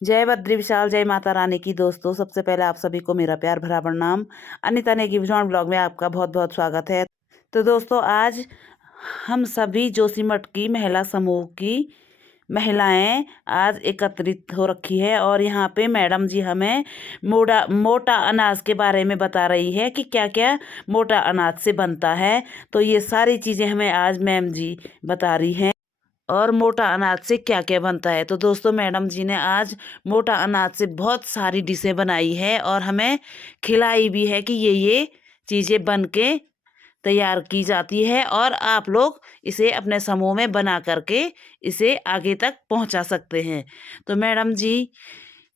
जय बद्री विशाल, जय माता रानी की। दोस्तों, सबसे पहले आप सभी को मेरा प्यार भरा प्रणाम। अनिता नेगी विजॉन ब्लॉग में आपका बहुत बहुत स्वागत है। तो दोस्तों, आज हम सभी जोशीमठ की महिला समूह की महिलाएं आज एकत्रित हो रखी है और यहाँ पे मैडम जी हमें मोटा अनाज के बारे में बता रही है कि क्या क्या मोटा अनाज से बनता है। तो ये सारी चीज़ें हमें आज मैम जी बता रही हैं और मोटा अनाज से क्या क्या बनता है। तो दोस्तों, मैडम जी ने आज मोटा अनाज से बहुत सारी डिशें बनाई है और हमें खिलाई भी है कि ये चीज़ें बन के तैयार की जाती है और आप लोग इसे अपने समूह में बना करके इसे आगे तक पहुंचा सकते हैं। तो मैडम जी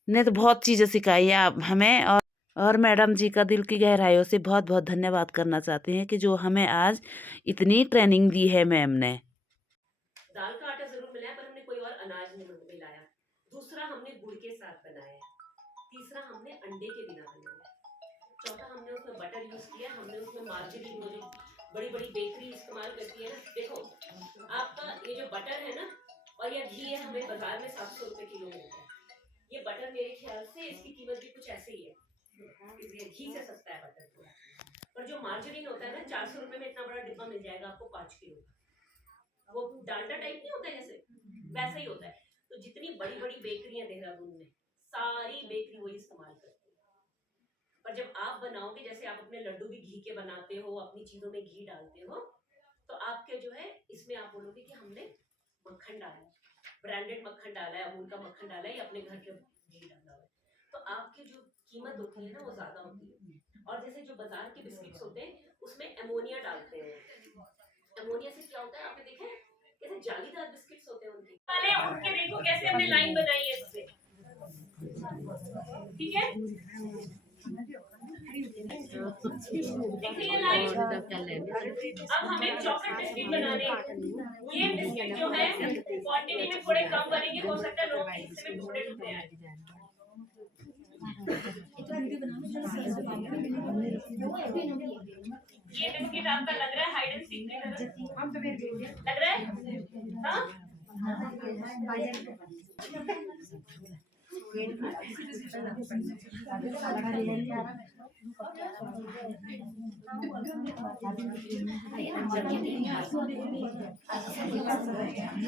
ने तो बहुत चीज़ें सिखाई है आप हमें और मैडम जी का दिल की गहराइयों से बहुत बहुत धन्यवाद करना चाहते हैं कि जो हमें आज इतनी ट्रेनिंग दी है मैम ने। दाल का आटा जरूर मिलाया पर हमने कोई और अनाज नहीं मिलाया। दूसरा, हमने गुड़ के साथ बनाया। तीसरा, हमने अंडे के बिना बनाया। चौथा, हमने उसमें बटर यूज किया। हमने उसमें मार्जरीन, वो जो बड़ी बड़ी बेकरी इस्तेमाल करती है ना, देखो आपका ये जो बटर है ना और ये घी है, हमें बाजार में 700 रुपए किलो मिलता है। ये बटर मेरे ख्याल से इसकी कीमत भी कुछ ऐसे ही है, इसलिए घी से सस्ता है बटर थोड़ा। पर जो मार्जरीन होता है ना, 400 रुपए में इतना बड़ा डिब्बा मिल जाएगा आपको 5 किलो। वो डालडा टाइप नहीं होता है जैसे, वैसा ही होता है। तो जितनी बड़ी बड़ी बेकरियां देहरादून में, सारी बेकरी वही इस्तेमाल करती है। पर जब आप बनाओगे, जैसे आप अपने लड्डू भी घी के बनाते हो, अपनी चीजों में घी डालते हो, तो आपके जो है इसमें आप बोलोगे कि हमने मक्खन डाला है, ब्रांडेड मक्खन डाला है, अमूल का मक्खन डाला है या अपने घर के घी डाला है। तो आपकी जो कीमत होती है ना, वो ज्यादा होती है। और जैसे जो बाजार के बिस्किट्स होते हैं उसमें एमोनिया डालते हैं। अमोनिया से क्या होता है, आपने देखा है कैसे जालीदार बिस्किट्स होते हैं उनके वाले, उनके देखो कैसे हमने लाइन बनाई है इससे। ठीक है, देखिए लाइन। अब हमें चॉकलेट बिस्किट बनाने, ये बिस्किट जो है क्वांटिटी में थोड़े कम बनेंगे, हो सकता है लोग हिस्से में टुकड़े टुकड़े आए। ये बिस्किट आपका लग रहा है हाइड एंड सीक लग रहा है, हाँ?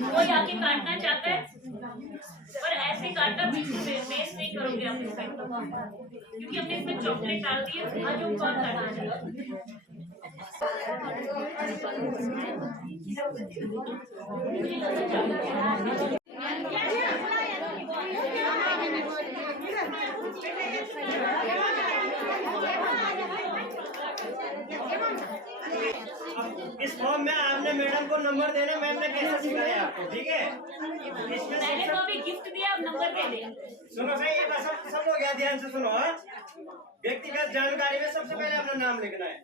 कोई आके काटना चाहता है, पर ऐसे काटना बिल्कुल वेस्ट नहीं करोगे आप इसका, क्योंकि हमने इसमें चॉकलेट डाल दी है। आज हम कौन काटना चाहिए? इस फॉर्म में आपने मैडम को नंबर देना, मैम ने कैसे सिखाया आपको, ठीक है? मैंने तो अभी गिफ्ट दिया, अब नंबर दे दे। सुनो सही, ये बात सब लोग यहाँ ध्यान से सुनो। हाँ, व्यक्तिगत जानकारी में सबसे पहले अपना नाम लिखना है,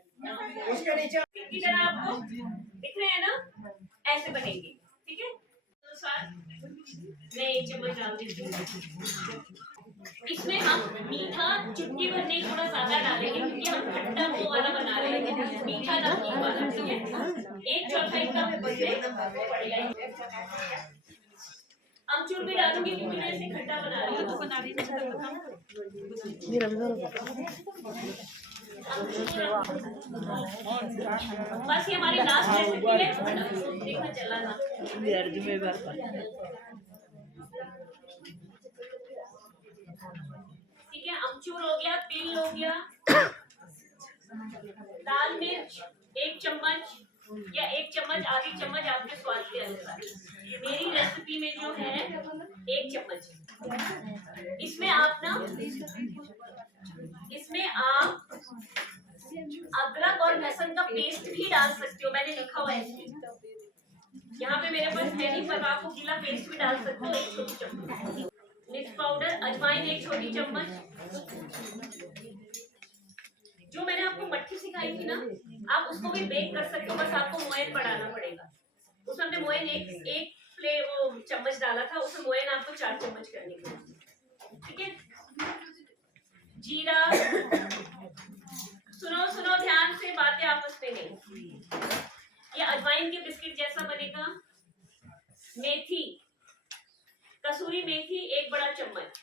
उसके नीचे की तरह आपको दिख रहे हैं ना, ऐसे बनेंगे। ठीक है, मैं 1 चम्मच डाल देती हूँ। इसमें हम मीठा चुटकी भर नहीं, थोड़ा ज्यादा डालेंगे क्योंकि हम खट्टा वो वाला बना रहे हैं, मीठा नमकीन वाला। ठीक है, 1/4 कप पड़ेगा। अमचूर भी डालूंगी क्योंकि मैं इसे खट्टा बना रही हूँ। बस ये हमारी लास्ट रेसिपी है, देखना चला ना। ठीक है, अमचूर हो गया, तिल हो गया, लाल मिर्च 1 चम्मच या 1 चम्मच, आधी चम्मच आपके स्वाद के अनुसार। मेरी रेसिपी में जो है 1 चम्मच। इसमें आप ना, इसमें आप अदरक और लहसुन का पेस्ट भी डाल सकते हो, मैंने लिखा हुआ है इसमें। यहाँ पे मेरे पास है नहीं, पर आपको गीला पेस्ट भी डाल सकते हो 1 छोटी चम्मच। मिर्च पाउडर, अजवाइन 1 छोटी चम्मच। जो मैंने आपको मट्ठी सिखाई थी ना, आप उसको भी बेक कर सकते हो, बस आपको मोयन बढ़ाना पड़ेगा। उसमें हमने मोयन एक वो चम्मच डाला था, उसमें मोयन आपको 4 चम्मच करने के लिए। ठीक है, जीरा, सुनो सुनो ध्यान से, बातें आपस में नहीं। ये अजवाइन के बिस्किट जैसा बनेगा। मेथी, कसूरी मेथी 1 बड़ा चम्मच,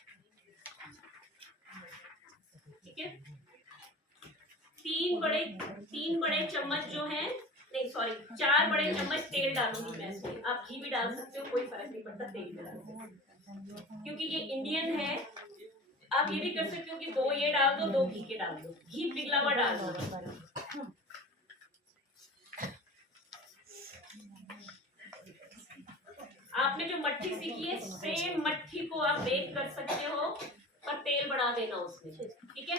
तीन बड़े चम्मच जो है, नहीं सॉरी, 4 बड़े चम्मच तेल डालूंगी मैं इसमें। आप घी भी डाल सकते हो, कोई फर्क नहीं पड़ता, तेल भी डाल सकते हो क्योंकि ये इंडियन है। आप ये भी कर सकते हो कि 2 ये डाल दो, 2 घी के डाल दो, घी पिघला हुआ डाल दो। आपने जो मट्ठी सीखी है, सेम मट्ठी को आप बेक कर सकते हो, पर तेल बढ़ा देना उसमें, ठीक है।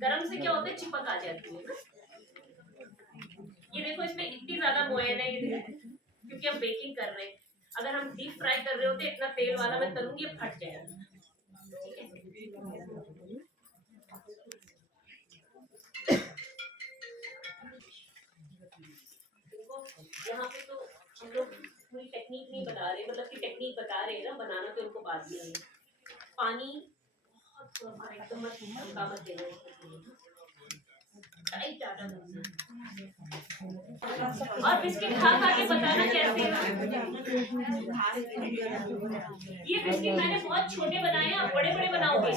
गरम से क्या होता है, चिपक आ जाती है ना। ये देखो इसमें इतनी ज्यादा मोयन है, ये क्योंकि हम बेकिंग कर रहे हैं। अगर हम डीप फ्राई कर रहे होते, इतना तेल वाला मैं तलूंगी, ये फट जाएगा, ठीक है। यहाँ पे तो हम लोग पूरी टेक्निक नहीं बता रहे, मतलब कि टेक्निक बता रहे हैं ना, बनाना तो उनको बात नहीं है। पानी बहुत एकदम मत हल्का मत देना, टाइट डाटा देना। और बिस्किट खा खा के बताना कैसे है। ये बिस्किट मैंने बहुत छोटे बनाए हैं, आप बड़े बड़े बनाओगे।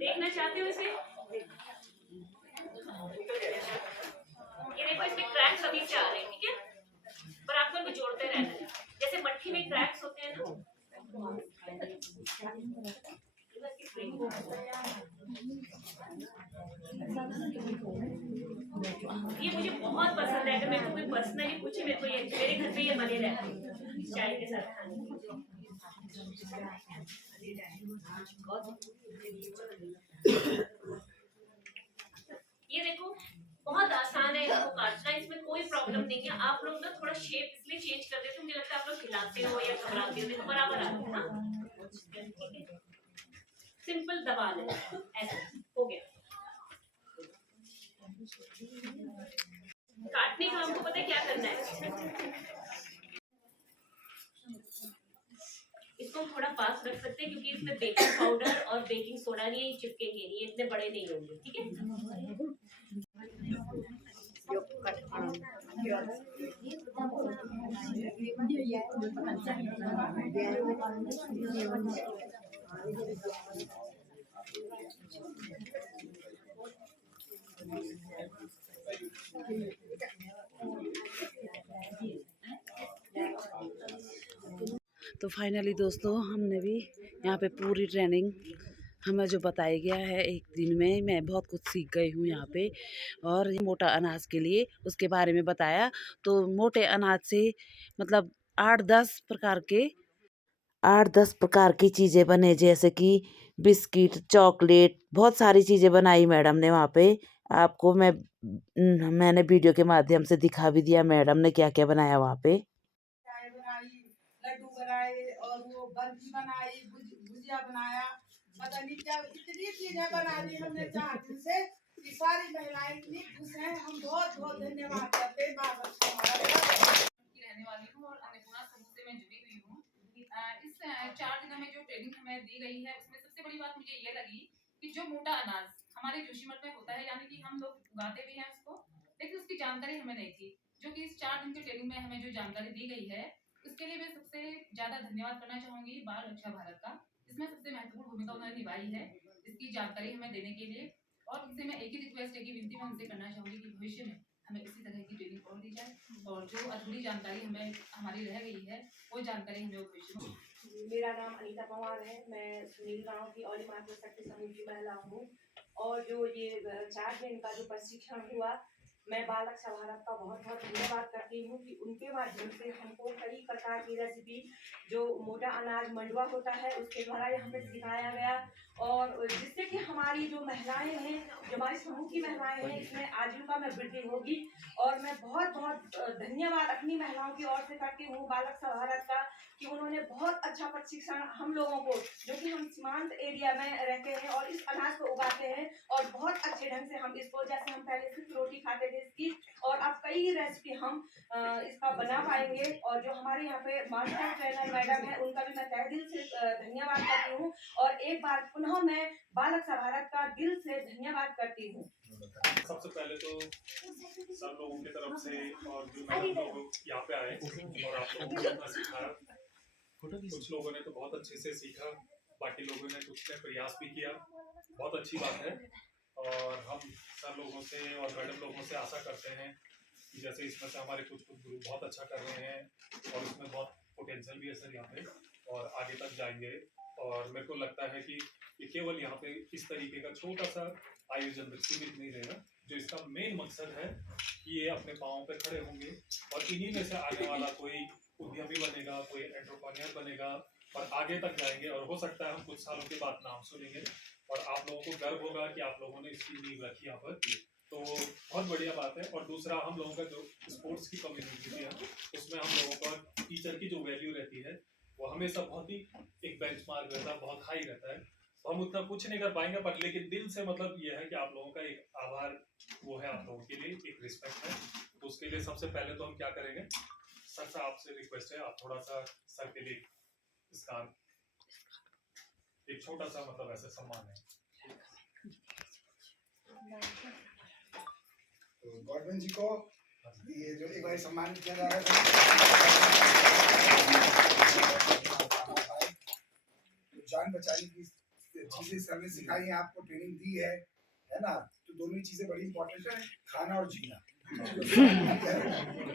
देखना चाहते हो इसे? ये देखो इसमें क्रैक्स अभी से आ रहे हैं, ठीक है, पर आपको इनको जोड़ते रहना है। जैसे मट्ठी में क्रैक्स होते हैं ना, ये मुझे बहुत पसंद है। अगर मेरे को कोई पर्सनली पूछे, मेरे को ये मेरे घर पे ये बने रहते हैं चाय के साथ खाने के लिए। ये देखो बहुत आसान है इसको काटना, इसमें कोई प्रॉब्लम नहीं है। आप लोग ना थोड़ा शेप इसलिए चेंज कर देते हो, मुझे लगता है आप लोग हिलाते हो या घबराते हो, देखो बराबर आ गया ना, सिंपल दबा लेना, ऐसा हो गया। काटने का हमको पता है क्या करना है। इसको हम थोड़ा पास रख सकते हैं क्योंकि इसमें बेकिंग पाउडर और बेकिंग सोडा नहीं है, चिपकेंगे नहीं, इतने बड़े नहीं होंगे, ठीक है। तो फाइनली दोस्तों, हमने भी यहाँ पे पूरी ट्रेनिंग हमें जो बताया गया है, एक दिन में मैं बहुत कुछ सीख गई हूँ यहाँ पे। और मोटा अनाज के लिए उसके बारे में बताया। तो मोटे अनाज से मतलब 8-10 प्रकार की चीज़ें बने, जैसे कि बिस्किट, चॉकलेट, बहुत सारी चीज़ें बनाई मैडम ने वहाँ पे। आपको मैंने वीडियो के माध्यम से दिखा भी दिया मैडम ने क्या क्या बनाया वहाँ पे। चाय बनाई, लड्डू बनाए और वो बर्फी बनाई, भुजिया बनाया, पता नहीं क्या इतनी चीजें बना दी हमने 4 दिन से कि सारी महिलाएं इतनी खुश हैं। हम बहुत बहुत धन्यवाद करते हैं बाबा की रहने वाली हूँ और अन्नपूर्णा समूह से मैं जुड़ी हुई हूँ। इस 4 दिनों में जो ट्रेनिंग हमें दी गई है, उसमें सबसे बड़ी बात मुझे ये लगी कि जो मोटा अनाज हमारे जोशीमठ में होता है, यानी कि हम लोग उगाते भी हैं उसको, लेकिन उसकी जानकारी हमें नहीं थी, जो कि इस 4 दिन की ट्रेनिंग में हमें जो जानकारी दी गई है, उसके लिए मैं सबसे ज्यादा धन्यवाद करना चाहूंगी बाल रक्षा भारत का। इसमें सबसे महत्वपूर्ण भूमिका उन्होंने निभाई है इसकी जानकारी हमें देने के लिए। और उनसे मैं एक ही रिक्वेस्ट, एक ही विनती मैं उनसे करना चाहूंगी कि भविष्य में हमें इसी तरह की ट्रेनिंग और दी जाए और जो अधूरी जानकारी हमें हमारी रह गई है, वो जानकारी हमें भविष्य में। मेरा नाम अनीता पवार है, मैं सुनील गांव की औली मातृ शक्ति समूह की महिला हूँ। और जो ये 4 दिन का जो प्रशिक्षण हुआ, मैं बाल रक्षा भारत का बहुत बहुत धन्यवाद करती हूँ कि उनके माध्यम से हमको कई प्रकार की रेसिपी, जो मोटा अनाज मंडुआ होता है, उसके द्वारा ये हमें सिखाया गया। और जिससे कि हमारी जो महिलाएं हैं, जो हमारे समूह की महिलाएं हैं, इसमें आजीविका में वृद्धि होगी। और मैं बहुत बहुत बहुत धन्यवाद अपनी महिलाओं की ओर से करती हूँ बालक सभा भारत का, कि उन्होंने बहुत अच्छा प्रशिक्षण हम लोगों को, जो कि हम सीमांत एरिया में रहते हैं और इस अनाज को उगाते हैं, और बहुत अच्छे ढंग से हम इसको, जैसे हम पहले सिर्फ रोटी खाते थे इसकी, और अब कई रेसिपी हम इसका बना पाएंगे। और जो हमारे यहाँ पे मास्टर ट्रेनर मैडम है, उनका भी मैं तहे दिल से धन्यवाद करती हूँ। और एक बार पुनः मैं बालक सभा भारत का दिल से धन्यवाद करती हूँ। सबसे पहले तो सब लोगों की तरफ से, और जो मैडम लोग यहाँ पे आए और आप लोगों को अपना सिखाया, कुछ लोगों ने तो बहुत अच्छे से सीखा, बाकी लोगों ने कुछ ने प्रयास भी किया, बहुत अच्छी बात है। और हम सर लोगों से और मैडम लोगों से आशा करते हैं कि जैसे इसमें से हमारे कुछ ग्रुप बहुत अच्छा कर रहे हैं और इसमें बहुत पोटेंशियल भी है सर यहाँ पे, और आगे तक जाएंगे। और मेरे को लगता है कि ये केवल यहाँ पे इस तरीके का छोटा सा आयोजन सीमित नहीं रहेगा, जो इसका मेन मकसद है कि ये अपने पाँव पे खड़े होंगे और इन्हीं में से आने वाला कोई उद्यमी बनेगा, कोई एंटरप्रेन्योर बनेगा और आगे तक जाएंगे। और हो सकता है हम कुछ सालों के बाद नाम सुनेंगे और आप लोगों को गर्व होगा कि आप लोगों ने इसकी नींव रखी यहाँ पर, तो बहुत बढ़िया बात है। और दूसरा, हम लोगों का जो स्पोर्ट्स की कम्युनिटी है उसमें हम लोगों का टीचर की जो वैल्यू रहती है वो हमेशा बहुत ही एक बेंचमार्क रहता है, बहुत हाई रहता है। तो हम उतना कुछ नहीं कर पाएंगे, पर लेकिन दिल से मतलब ये है कि आप लोगों का एक आभार वो है, आप लोगों के लिए एक रिस्पेक्ट है। तो उसके लिए सबसे पहले तो हम क्या करेंगे, सर से आपसे रिक्वेस्ट है, आप थोड़ा सा सर के लिए इसका एक छोटा सा मतलब ऐसे सम्मान है। तो गॉडविन जी को ये जो एक बार सम्मान किया जा रहा है, तो जान बचाने की चीजें सर ने सिखाई है, आपको ट्रेनिंग दी है ना। तो दोनों ही चीजें बड़ी इंपॉर्टेंट है, खाना और जीना।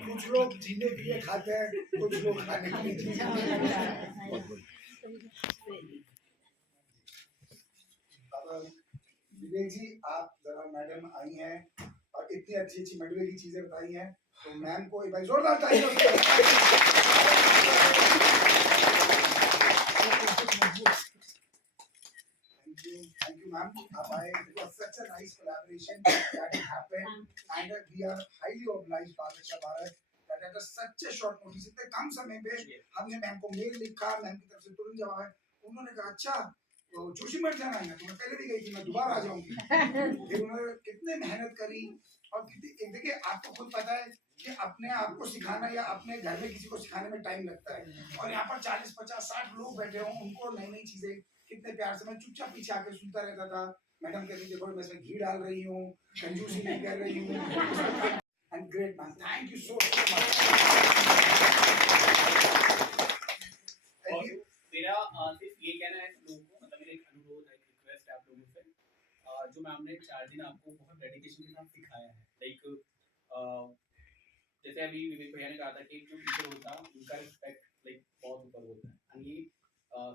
कुछ लोग जीने के लिए खाते हैं, कुछ लोग खाने के लिए जीते हैं। विवेक जी, आप जरा मैडम आई हैं और इतनी अच्छी अच्छी मडवे की चीजें बताई हैं, तो मैम को एक बार जोरदार तालियां। Thank you, ma'am. It was such a nice collaboration that happened, and we are highly obliged, Balaksha Bharat, that at such a short notice, इतने कम समय पे हमने मैम को मेल लिखा, मैम की तरफ से तुरंत जवाब आया। उन्होंने कहा अच्छा तो जोशीमठ जाना है, तो मैं पहले भी गई थी, मैं दोबारा आ जाऊंगी। फिर उन्होंने कितने मेहनत करी और कितनी, देखिए आपको खुद पता है कि अपने आप को सिखाना या अपने घर में किसी को सिखाने में टाइम लगता है, और यहाँ पर 40, 50, 60 लोग बैठे हों, उनको नई नई चीजें कितने प्यार से, मैं चुपचाप पीछे आकर सुनता रहता था। मैडम कहती देखो मैं इसमें घी डाल रही हूँ, कंजूसी नहीं कर रही हूँ। And great ma'am, thank you so much. मेरा सिर्फ ये कहना है लोगों को, मतलब मेरा एक अनुरोध है, एक रिक्वेस्ट है आप लोगों से, जो मैम ने 4 दिन आपको बहुत डेडिकेशन के साथ सिखाया है। लाइक जैसे अभी विवेक भैया ने कहा था कि जो टीचर होता है उनका रिस्पेक्ट लाइक बहुत ऊपर होता है, और ये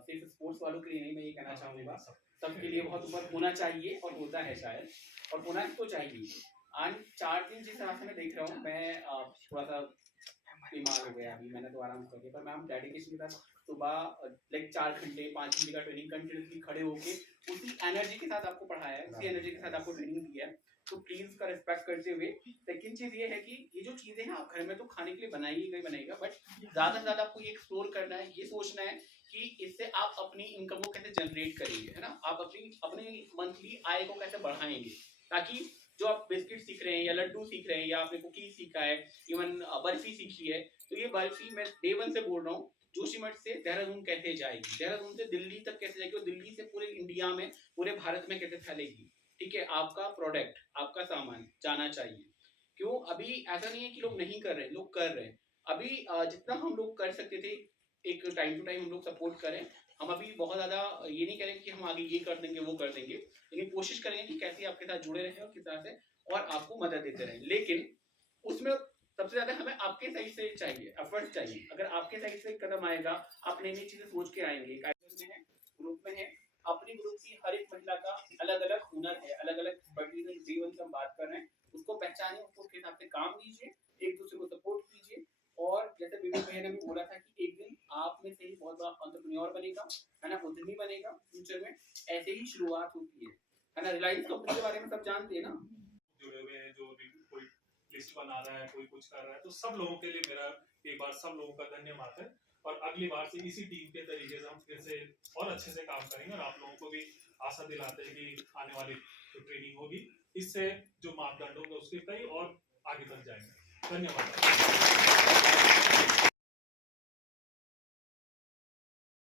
सिर्फ स्पोर्ट्स वालों के लिए नहीं, मैं ये कहना चाहूँगा सबके लिए बहुत ऊपर होना चाहिए और होता है शायद, और होना तो चाहिए। आज 4 दिन जिस तरह से मैं देख रहा हूँ, मैं थोड़ा सा बीमार हो गया, अभी मैंने तो आराम कर लिया, पर मैम डेडिकेशन के साथ सुबह लाइक 4 घंटे 5 घंटे का ट्रेनिंग कंटिन्यूसली खड़े होके उसी एनर्जी के साथ आपको पढ़ाया है, उसी एनर्जी के साथ आपको ट्रेनिंग दी है, तो प्लीज उसका रिस्पेक्ट करते हुए। सेकंड चीज ये है कि ये जो चीजें हैं आप घर में तो खाने के लिए बनाइएगा ही बनाएगा, बट ज्यादा से ज्यादा आपको ये एक्सप्लोर करना है, ये सोचना है कि इससे आप अपनी इनकम को कैसे जनरेट करेंगे, है ना, आप अपनी मंथली आय को कैसे बढ़ाएंगे, ताकि जो आप बिस्किट सीख रहे हैं या लड्डू सीख रहे हैं या आपने कुकीज सीखा है, इवन बर्फी सीखी है, तो ये बर्फी मैं डे 1 से बोल रहा हूँ, जोशीमठ से देहरादून कैसे जाएगी, देहरादून से दिल्ली तक कैसे जाएगी, और दिल्ली से पूरे इंडिया में, पूरे भारत में कैसे फैलेगी। ठीक है, आपका प्रोडक्ट, आपका सामान जाना चाहिए। क्यों? अभी ऐसा नहीं है कि लोग नहीं कर रहे, लोग कर रहे हैं। अभी जितना हम लोग कर सकते थे, एक टाइम टू टाइम हम लोग सपोर्ट करें। हम अभी बहुत ज्यादा ये नहीं करेंगे कि हम आगे ये कर देंगे वो कर देंगे, लेकिन कोशिश करेंगे कि कैसे आपके साथ जुड़े रहें और किस तरह से और आपको मदद देते रहें। लेकिन उसमें सबसे ज्यादा हमें आपके साइड से चाहिए, एफर्ट चाहिए। अगर आपके साइड से कदम आएगा, आप नई नई चीजें सोच के आएंगे। ग्रुप में है, अपनी ग्रुप की हर एक महिला का अलग अलग हुनर है, अलग अलग पर्टिकुलर जीवन की हम बात कर रहे हैं, उसको पहचाने, उसको उसके हिसाब से काम कीजिए, एक दूसरे को सपोर्ट कीजिए। और जैसे विवेक भैया ने भी बोला था कि एक दिन आप में से ही बहुत बड़ा एंटरप्रेन्योर बनेगा, है ना, उद्यमी बनेगा फ्यूचर में। ऐसे ही शुरुआत होती है ना। रिलायंस कंपनी के बारे में सब जानते हैं ना, जुड़े हुए हैं, जो कोई लिस्ट बना रहा है, कोई कुछ कर रहा है, तो सब लोगों के लिए मेरा एक बार सब लोगों का धन्यवाद है। और अगली बार से इसी टीम के तरीके से हम फिर से और अच्छे से काम करेंगे और आप लोगों को भी आशा दिलाते हैं कि आने वाली जो ट्रेनिंग होगी इससे जो मापदंड होगा उसके कई और आगे तक जाएंगे। धन्यवाद।